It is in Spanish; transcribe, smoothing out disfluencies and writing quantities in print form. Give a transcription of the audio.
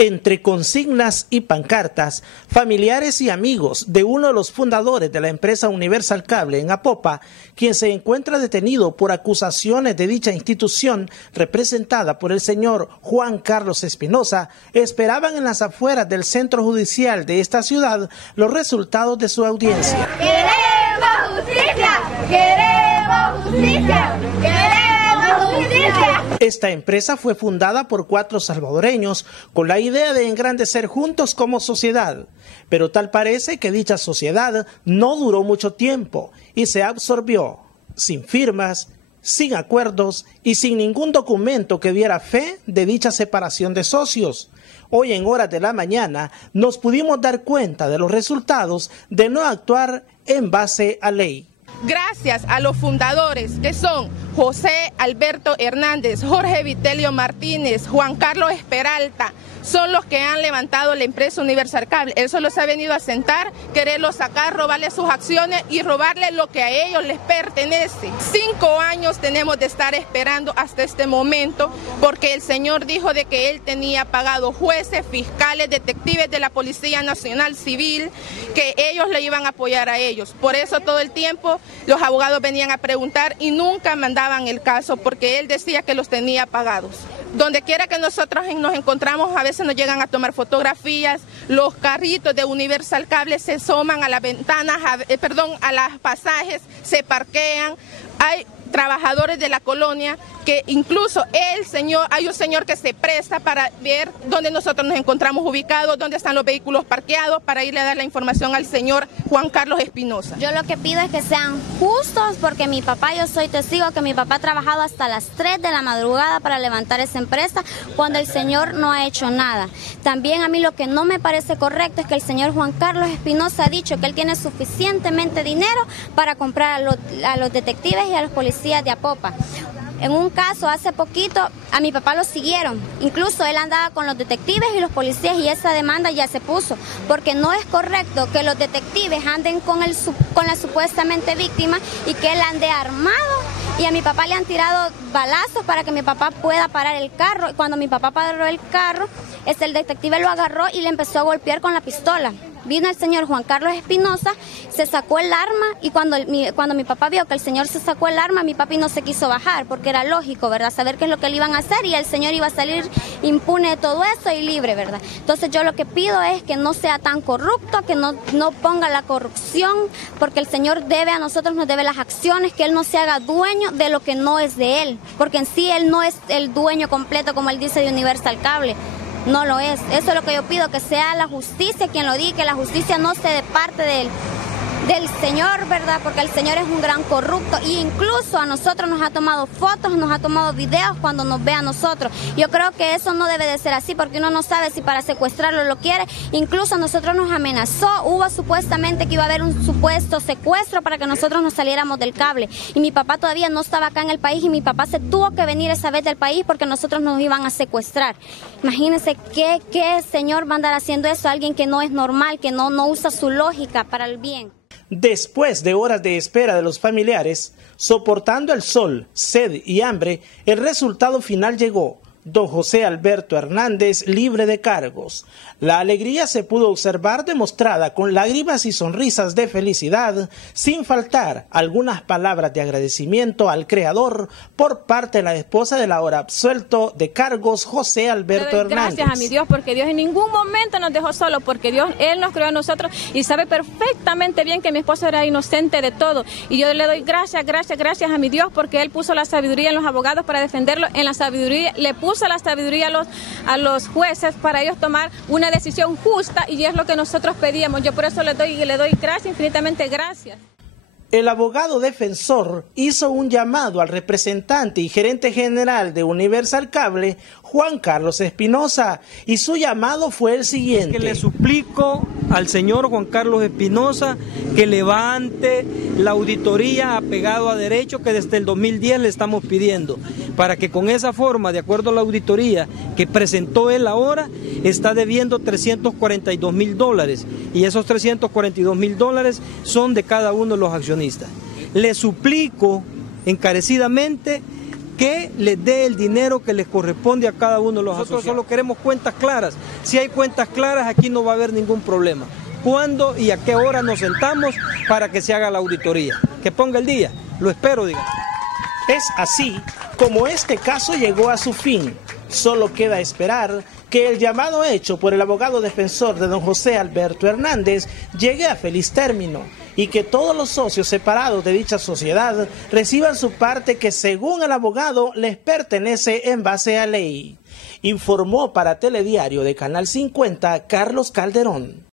Entre consignas y pancartas, familiares y amigos de uno de los fundadores de la empresa Universal Cable en Apopa, quien se encuentra detenido por acusaciones de dicha institución representada por el señor Juan Carlos Espinosa, esperaban en las afueras del centro judicial de esta ciudad los resultados de su audiencia. ¡Queremos justicia! ¡Queremos justicia! ¡Queremos justicia! Esta empresa fue fundada por 4 salvadoreños con la idea de engrandecer juntos como sociedad, pero tal parece que dicha sociedad no duró mucho tiempo y se absorbió, sin firmas, sin acuerdos y sin ningún documento que diera fe de dicha separación de socios. Hoy en horas de la mañana nos pudimos dar cuenta de los resultados de no actuar en base a ley. Gracias a los fundadores que son José Alberto Hernández, Jorge Vitelio Martínez, Juan Carlos Peralta, son los que han levantado la empresa Universal Cable. Eso los ha venido a sentar, quererlos sacar, robarle sus acciones y robarle lo que a ellos les pertenece. 5 años tenemos de estar esperando hasta este momento porque el señor dijo de que él tenía pagado jueces, fiscales, detectives de la Policía Nacional Civil, que ellos le iban a apoyar a ellos. Por eso todo el tiempo los abogados venían a preguntar y nunca mandaban el caso porque él decía que los tenía pagados. Donde quiera que nosotros nos encontramos, a veces nos llegan a tomar fotografías, los carritos de Universal Cable se asoman a las ventanas, a las pasajes, se parquean. Hay trabajadores de la colonia que incluso hay un señor que se presta para ver dónde nosotros nos encontramos ubicados, dónde están los vehículos parqueados, para irle a dar la información al señor Juan Carlos Espinosa. Yo lo que pido es que sean justos porque mi papá, yo soy testigo que mi papá ha trabajado hasta las 3 de la madrugada para levantar esa empresa cuando el señor no ha hecho nada. También a mí lo que no me parece correcto es que el señor Juan Carlos Espinosa ha dicho que él tiene suficientemente dinero para comprar a los detectives y a los policías de Apopa. En un caso, hace poquito, a mi papá lo siguieron. Incluso él andaba con los detectives y los policías y esa demanda ya se puso. Porque no es correcto que los detectives anden con la supuestamente víctima y que él ande armado. Y a mi papá le han tirado balazos para que mi papá pueda parar el carro. Y cuando mi papá paró el carro, el detective lo agarró y le empezó a golpear con la pistola. Vino el señor Juan Carlos Espinosa, se sacó el arma y cuando mi papá vio que el señor se sacó el arma, mi papi no se quiso bajar porque era lógico, ¿verdad? Saber qué es lo que le iban a hacer y el señor iba a salir impune de todo eso y libre, ¿verdad? Entonces yo lo que pido es que no sea tan corrupto, que no ponga la corrupción, porque el señor a nosotros nos debe las acciones, que él no se haga dueño de lo que no es de él, porque en sí él no es el dueño completo como él dice de Universal Cable. No lo es. Eso es lo que yo pido, que sea la justicia quien lo diga, que la justicia no se dé parte del señor, ¿verdad? Porque el señor es un gran corrupto e incluso a nosotros nos ha tomado fotos, nos ha tomado videos cuando nos ve a nosotros. Yo creo que eso no debe de ser así porque uno no sabe si para secuestrarlo lo quiere. Incluso a nosotros nos amenazó, hubo supuestamente que iba a haber un supuesto secuestro para que nosotros nos saliéramos del cable. Y mi papá todavía no estaba acá en el país y mi papá se tuvo que venir esa vez del país porque nosotros nos iban a secuestrar. Imagínense qué señor va a andar haciendo eso, alguien que no es normal, que no usa su lógica para el bien. Después de horas de espera de los familiares, soportando el sol, sed y hambre, el resultado final llegó. Don José Alberto Hernández libre de cargos. La alegría se pudo observar demostrada con lágrimas y sonrisas de felicidad, sin faltar algunas palabras de agradecimiento al Creador por parte de la esposa del ahora absuelto de cargos, José Alberto Hernández. Gracias a mi Dios, porque Dios en ningún momento nos dejó solos, porque Él nos creó a nosotros y sabe perfectamente bien que mi esposo era inocente de todo. Y yo le doy gracias a mi Dios, porque Él puso la sabiduría en los abogados para defenderlo, en la sabiduría le puso la sabiduría a los jueces para ellos tomar una decisión justa y es lo que nosotros pedíamos. Yo por eso le doy gracias, infinitamente gracias. El abogado defensor hizo un llamado al representante y gerente general de Universal Cable, Juan Carlos Espinosa, y su llamado fue el siguiente. Que le suplico al señor Juan Carlos Espinosa que levante la auditoría apegado a derecho que desde el 2010 le estamos pidiendo, para que con esa forma, de acuerdo a la auditoría que presentó él ahora, está debiendo $342,000 y esos $342,000 son de cada uno de los accionistas. Le suplico encarecidamente que les dé el dinero que les corresponde a cada uno de los asociados. Nosotros solo queremos cuentas claras. Si hay cuentas claras, aquí no va a haber ningún problema. ¿Cuándo y a qué hora nos sentamos para que se haga la auditoría? Que ponga el día, lo espero, diga. Es así como este caso llegó a su fin. Solo queda esperar que el llamado hecho por el abogado defensor de don José Alberto Hernández llegue a feliz término y que todos los socios separados de dicha sociedad reciban su parte que según el abogado les pertenece en base a ley. Informó para Telediario de Canal 50 Carlos Calderón.